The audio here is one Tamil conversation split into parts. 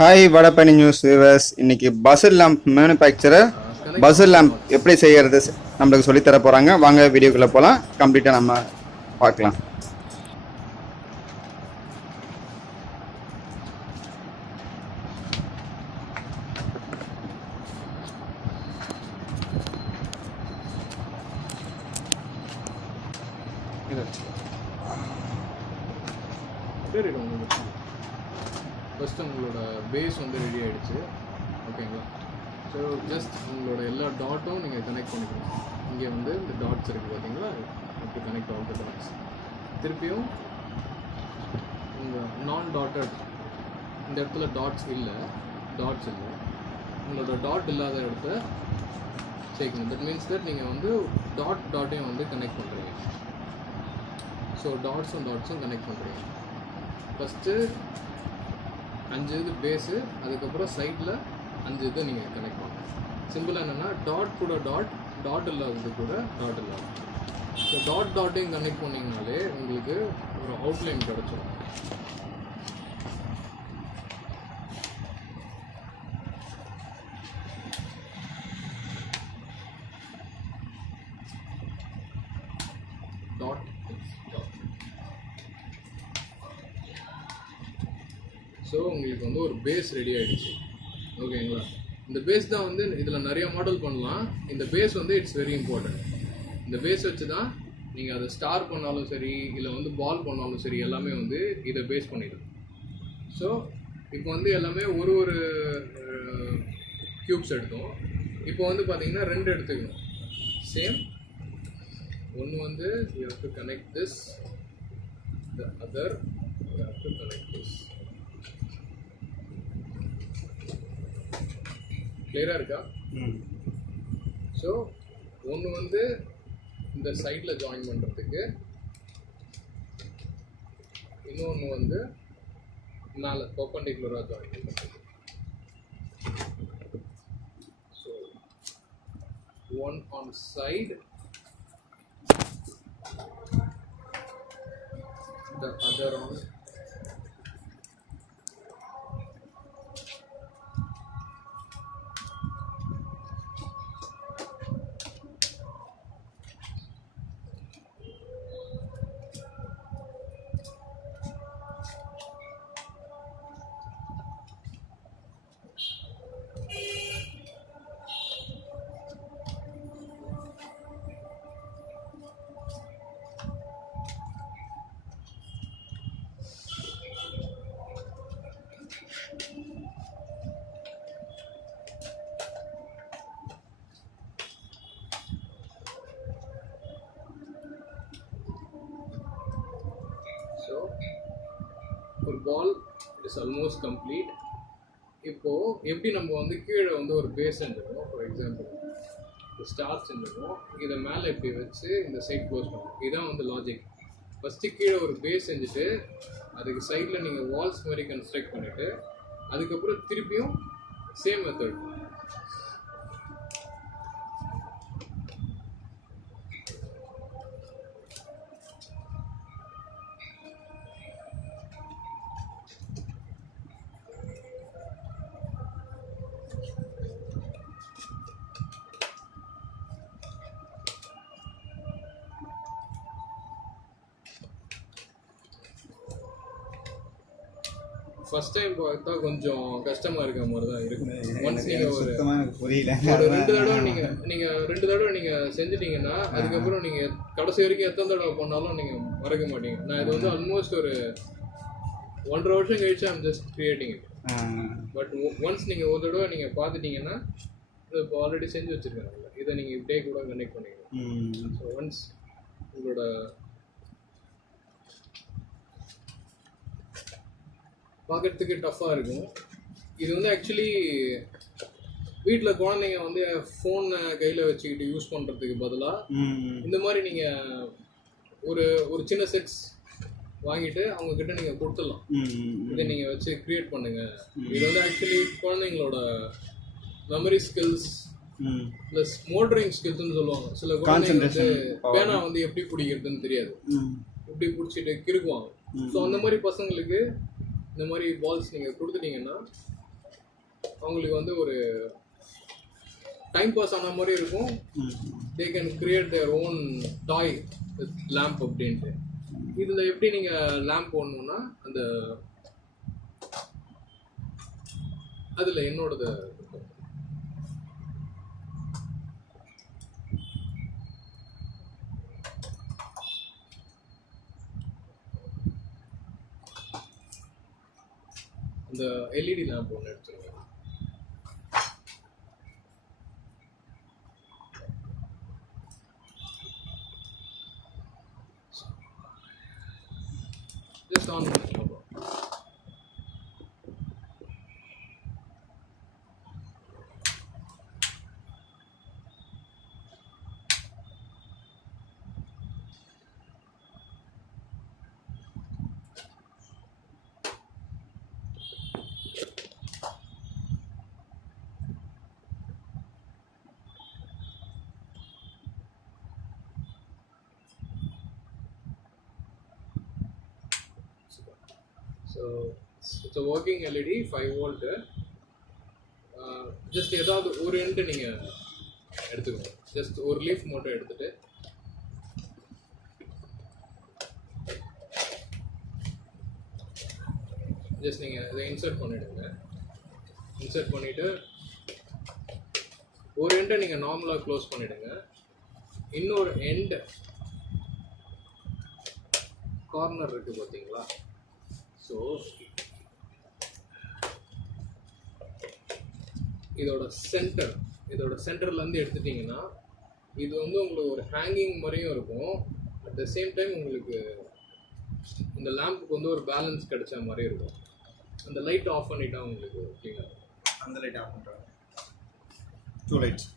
Hi Vadapalani news viewers. இன்னைக்கு buzzer lamp manufacturer buzzer lamp எப்படி செய்யறது நம்மளுக்கு சொல்லித்தர போகிறாங்க. வாங்க வீடியோக்குள்ளே போகலாம். கம்ப்ளீட்டாக நம்ம பார்க்கலாம். ஃபஸ்ட்டு உங்களோட பேஸ் வந்து ரெடி ஆகிடுச்சு, ஓகேங்களா? ஸோ ஜஸ்ட் உங்களோட எல்லா டாட்டும் நீங்கள் கனெக்ட் பண்ணிக்கணும். இங்கே வந்து இந்த டாட்ஸ் இருக்குது பார்த்தீங்களா, அப்படி கனெக்ட் ஆகும் இந்த டாட்ஸ். திருப்பியும் உங்கள் நான் டாட்டட் இந்த இடத்துல டாட்ஸ் இல்லை, உங்களோட டாட் இல்லாத இடத்த சேர்க்கணும். தட் மீன்ஸ் தட் நீங்கள் வந்து டாட்டையும் வந்து கனெக்ட் பண்ணுறீங்க. ஸோ டாட்ஸும் கனெக்ட் பண்ணுறீங்க. ஃபஸ்ட்டு 5 இது பேஸு, அதுக்கப்புறம் சைடில் 5 இது நீங்கள் கனெக்ட் பண்ணணும். சிம்பிளாக என்னென்னா டாட் கூட டாட் இல்லாதது கூட டாட் இல்லாது. ஸோ டாட்டையும் கனெக்ட் பண்ணிங்கனாலே உங்களுக்கு ஒரு அவுட்லைன் கிடச்சிடும். ஸோ உங்களுக்கு வந்து ஒரு பேஸ் ரெடி ஆகிடுச்சு, ஓகேங்களா? இந்த பேஸ் தான் வந்து இதில் நிறைய மாடல் பண்ணலாம். இந்த பேஸ் வந்து இட்ஸ் வெரி இம்பார்ட்டன்ட். இந்த பேஸ் வச்சு தான் நீங்கள் அதை ஸ்டார் பண்ணாலும் சரி, இல்லை வந்து பால் பண்ணாலும் சரி, எல்லாமே வந்து இதை பேஸ் பண்ணிடும். ஸோ இப்போ வந்து எல்லாமே ஒரு க்யூப்ஸ் எடுத்தோம். இப்போ வந்து பார்த்தீங்கன்னா 2 எடுத்துக்கணும். சேம் ஒன்று வந்து you have to connect this, the other you have to connect this. கிளியராக இருக்கா? ஸோ ஒன்று வந்து இந்த சைடில் ஜாயின் பண்ணுறதுக்கு, இன்னொன்று வந்து மேலே பர்பெண்டிகுலராக ஜாயின் பண்ணுறதுக்கு. So one on side, the other on ஒரு பால் இஸ் ஆல்மோஸ்ட் கம்ப்ளீட். இப்போது எப்படி நம்ம வந்து கீழே வந்து ஒரு பேஸ் செஞ்சிருக்கோம், ஃபார் எக்ஸாம்பிள் ஸ்டார் செஞ்சிருக்கோம், இதை மேலே இப்படி வச்சு இந்த சைட் க்ளோஸ் பண்ணுவோம். இதுதான் வந்து லாஜிக். ஃபஸ்ட்டு கீழே ஒரு பேஸ் செஞ்சுட்டு அதுக்கு சைடில் நீங்கள் வால்ஸ் மாதிரி கன்ஸ்ட்ரக்ட் பண்ணிவிட்டு அதுக்கப்புறம் திருப்பியும் சேம் மெத்தட். ஃபர்ஸ்ட் டைம் பார்த்தா கொஞ்சம் கஷ்டமாக இருக்க மாதிரி தான் இருக்கும். ஒன்ஸ் நீங்கள் ஒரு 2 தடவை நீங்கள் செஞ்சிட்டிங்கன்னா அதுக்கப்புறம் நீங்கள் கடைசி வரைக்கும் எத்தனை தடவை பண்ணாலும் நீங்கள் மறக்க மாட்டீங்க. நான் இது வந்து ஆல்மோஸ்ட் ஒரு 1.5 வருஷம் கழிச்சு I'm just creating it. But once நீங்கள் ஒரு தடவை நீங்கள் பார்த்துட்டிங்கன்னா இது இப்போ ஆல்ரெடி செஞ்சு வச்சுருக்காங்க, இதை நீங்கள் இப்படியே கூட கனெக்ட் பண்ணிக்கலாம். ஸோ ஒன்ஸ் உங்களோட பார்க்குறதுக்கு டஃப்பாக இருக்கும். இது வந்து ஆக்சுவலி வீட்டில் குழந்தைங்க வந்து ஃபோனை கையில் வச்சுக்கிட்டு யூஸ் பண்ணுறதுக்கு பதிலாக இந்த மாதிரி நீங்கள் ஒரு சின்ன செட்ஸ் வாங்கிட்டு அவங்கக்கிட்ட நீங்கள் கொடுத்துடலாம். இதை நீங்கள் வச்சு க்ரியேட் பண்ணுங்கள். இது வந்து ஆக்சுவலி குழந்தைங்களோட மெமரி ஸ்கில்ஸ் ப்ளஸ் மோட்டரிங் ஸ்கில்ஸ்ன்னு சொல்லுவாங்க. சில குழந்தைங்க வந்து பேனா வந்து எப்படி பிடிக்கிறதுன்னு தெரியாது, எப்படி பிடிச்சிட்டு கிறுக்குவாங்க. ஸோ அந்த மாதிரி பசங்களுக்கு இந்த மாதிரி பால்ஸ் நீங்கள் கொடுத்துட்டீங்கன்னா அவங்களுக்கு வந்து ஒரு டைம் பாஸ் ஆன மாதிரி இருக்கும். They can create their own toy with lamp அப்படின்ட்டு. இதில் எப்படி நீங்கள் லேம்ப் போடணுன்னா அந்த அதில் என்னோடது அந்த எல்இடி லேம்ப் ஒன்று எடுத்துருங்க. Just on. So it's a working LED 5 volt. Just ஏதாவது ஒரு எண்ட் நீங்கள் எடுத்துக்கோங்க. ஜஸ்ட் ஒரு லீஃப் மட்டும் எடுத்துட்டு ஜஸ்ட் நீங்கள் இதை இன்சர்ட் பண்ணிவிடுங்க. இன்சர்ட் பண்ணிவிட்டு ஒரு எண்டை நீங்கள் நார்மலாக க்ளோஸ் பண்ணிவிடுங்க. இன்னொரு எண்ட் கார்னர் இருக்குது பார்த்தீங்களா? ஸோ இதோட சென்டர்லேருந்து எடுத்துட்டிங்கன்னா இது வந்து உங்களுக்கு ஒரு ஹேங்கிங் மாதிரியும் இருக்கும். அட் த சேம் டைம் உங்களுக்கு இந்த லேம்புக்கு வந்து ஒரு பேலன்ஸ் கிடைச்ச மாதிரி இருக்கும். அந்த லைட் ஆஃப் பண்ணிட்டா உங்களுக்கு க்ளீனாக இருக்கும். அந்த லைட் ஆஃப் பண்ணுறாங்க. 2 லைட்ஸ்.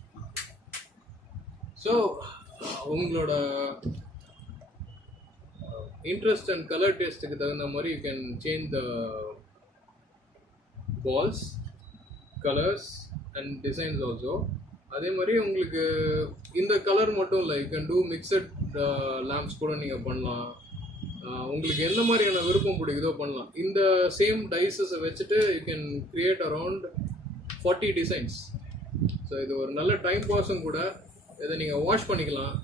ஸோ உங்களோட இன்ட்ரெஸ்ட் அண்ட் கலர் டேஸ்ட்டுக்கு தகுந்த மாதிரி you can change the balls, colours and designs also. அதே மாதிரி உங்களுக்கு இந்த கலர் மட்டும் இல்லை, you can do mixed lamps கூட நீங்கள் பண்ணலாம். உங்களுக்கு எந்த மாதிரியான விருப்பம் பிடிக்குதோ பண்ணலாம். இந்த சேம் டைஸஸை வச்சுட்டு you can create around 40 designs. So இது ஒரு நல்ல டைம் பாஸும் கூட. இதை நீங்கள் வாஷ் பண்ணிக்கலாம்.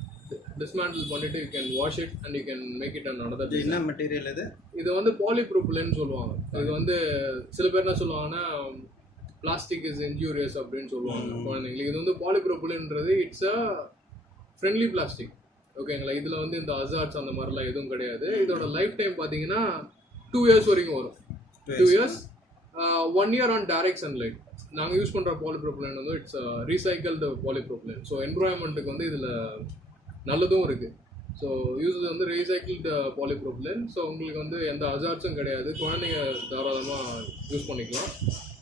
டிஸ்மேண்டில் பண்ணிவிட்டு you can wash it and you can make it and another. என்ன மெட்டீரியல் இது? இது வந்து பாலிப்ரோபிலன் சொல்லுவாங்க. இது வந்து சில பேர் என்ன சொல்லுவாங்கன்னா பிளாஸ்டிக் இஸ் இன்ஜூரியஸ் அப்படின்னு சொல்லுவாங்க குழந்தைங்களுக்கு. இது வந்து பாலிப்ரோபிலன்றது இட்ஸ் அ ஃப்ரெண்ட்லி பிளாஸ்டிக். ஓகேங்களா? இதில் வந்து இந்த அசார்ட்ஸ் அந்த மாதிரிலாம் எதுவும் கிடையாது. இதோட லைஃப் டைம் பார்த்தீங்கன்னா 2 years வரைக்கும் வரும். 2 years, 1 year on direct sunlight. நாங்கள் யூஸ் பண்ணுற பாலிப்ரோபிலன் வந்து இட்ஸ் ரீசைக்கிள்டு பாலிப்ரோபிலன். ஸோ என்விரான்மெண்ட்டுக்கு வந்து இதில் நல்லதும் இருக்குது. ஸோ யூஸ் வந்து ரீசைக்கிள்டு பாலிப்ரோபிலன். ஸோ உங்களுக்கு வந்து எந்த அசார்ட்ஸும் கிடையாது. குழந்தைங்க தாராளமாக யூஸ் பண்ணிக்கலாம்.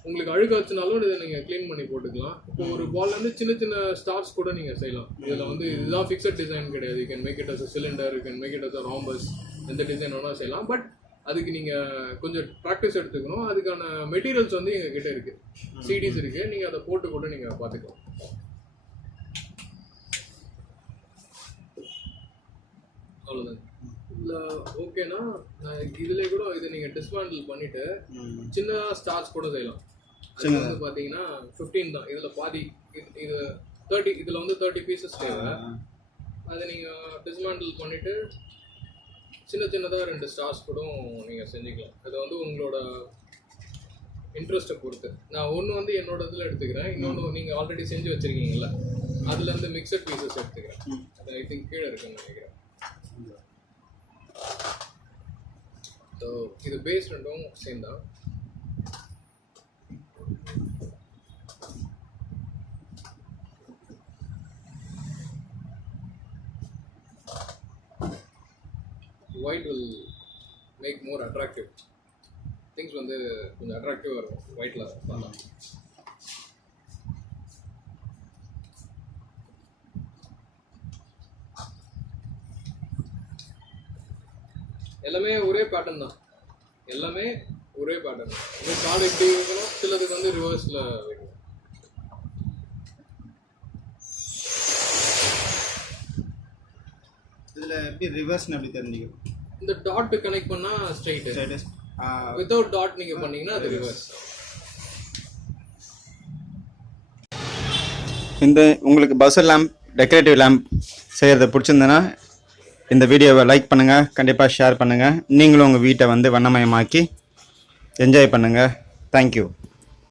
உங்களுக்கு அழுக்காச்சுனாலும் இதை நீங்கள் க்ளீன் பண்ணி போட்டுக்கலாம். இப்போ ஒரு பால் வந்து சின்ன சின்ன ஸ்டார்ஸ் கூட நீங்கள் செய்யலாம். இதில் வந்து இதுதான் ஃபிக்ஸட் டிசைன் கிடையாது. You can make it as a cylinder, you can make it as a rhombus, எந்த டிசைன் வேணால் செய்யலாம். பட் அதுக்கு நீங்கள் கொஞ்சம் ப்ராக்டிஸ் எடுத்துக்கணும். அதுக்கான மெட்டீரியல்ஸ் வந்து எங்கள் கிட்டே இருக்குது, சிடிஸ் இருக்குது. நீங்கள் அதை போட்டு கூட நீங்கள் பார்த்துக்கலாம். அவ்வளோதான். இல்லை ஓகேனா இதிலே கூட இதை நீங்கள் டிஸ்மேண்டில் பண்ணிவிட்டு சின்னதாக ஸ்டார்ஸ் கூட செய்யலாம். அது வந்து பார்த்தீங்கன்னா 15 தான். இதில் பாதி இது 30. இதில் வந்து 30 பீசஸ் தேவை. அதை நீங்கள் டிஸ்மேண்டில் பண்ணிவிட்டு சின்ன சின்னதாக 2 ஸ்டார்ஸ் கூட நீங்கள் செஞ்சுக்கலாம். அது வந்து உங்களோட இன்ட்ரெஸ்ட்டை பொறுத்து. நான் ஒன்று வந்து என்னோட இதில் எடுத்துக்கிறேன், இன்னொன்று நீங்கள் ஆல்ரெடி செஞ்சு வச்சுருக்கீங்களா அதுலேருந்து மிக்சட் பீசஸ் எடுத்துக்கிறேன். அது ஐ திங்க் கீழே இருக்குன்னு நினைக்கிறேன். ஸோ இது பேஸ் ரெண்டும் சேம் தான். White will make more attractive. Things வந்து கொஞ்சம் அட்ராக்டிவாக இருக்கும் ஒயிட்டில் பண்ணலாம். எல்லாமே ஒரே பேட்டர்ன் தான். எல்லாமே ஒரே பேட்டர்ன் தான். இந்த கார்டு எப்படி வைக்கணும், சிலதுக்கு வந்து ரிவர்ஸில் வைக்கணும். இதில் எப்படி ரிவர்ஸ்னு எப்படி தெரிஞ்சுக்கணும்? இந்த டாட் கனெக்ட் பண்ணால் ஸ்ட்ரைட்டு, வித்தவுட் டாட் நீங்கள் பண்ணீங்கன்னா அது ரிவர்ஸ். இந்த உங்களுக்கு பஸ்ஸர் லேம்ப் டெக்கரேட்டிவ் லேம்ப் செய்கிறத பிடிச்சிருந்ததுன்னா இந்த வீடியோவை லைக் பண்ணுங்கள், கண்டிப்பாக ஷேர் பண்ணுங்கள். நீங்களும் உங்கள் வீட்டை வந்து வண்ணமயமாக்கி என்ஜாய் பண்ணுங்கள். தேங்க்யூ.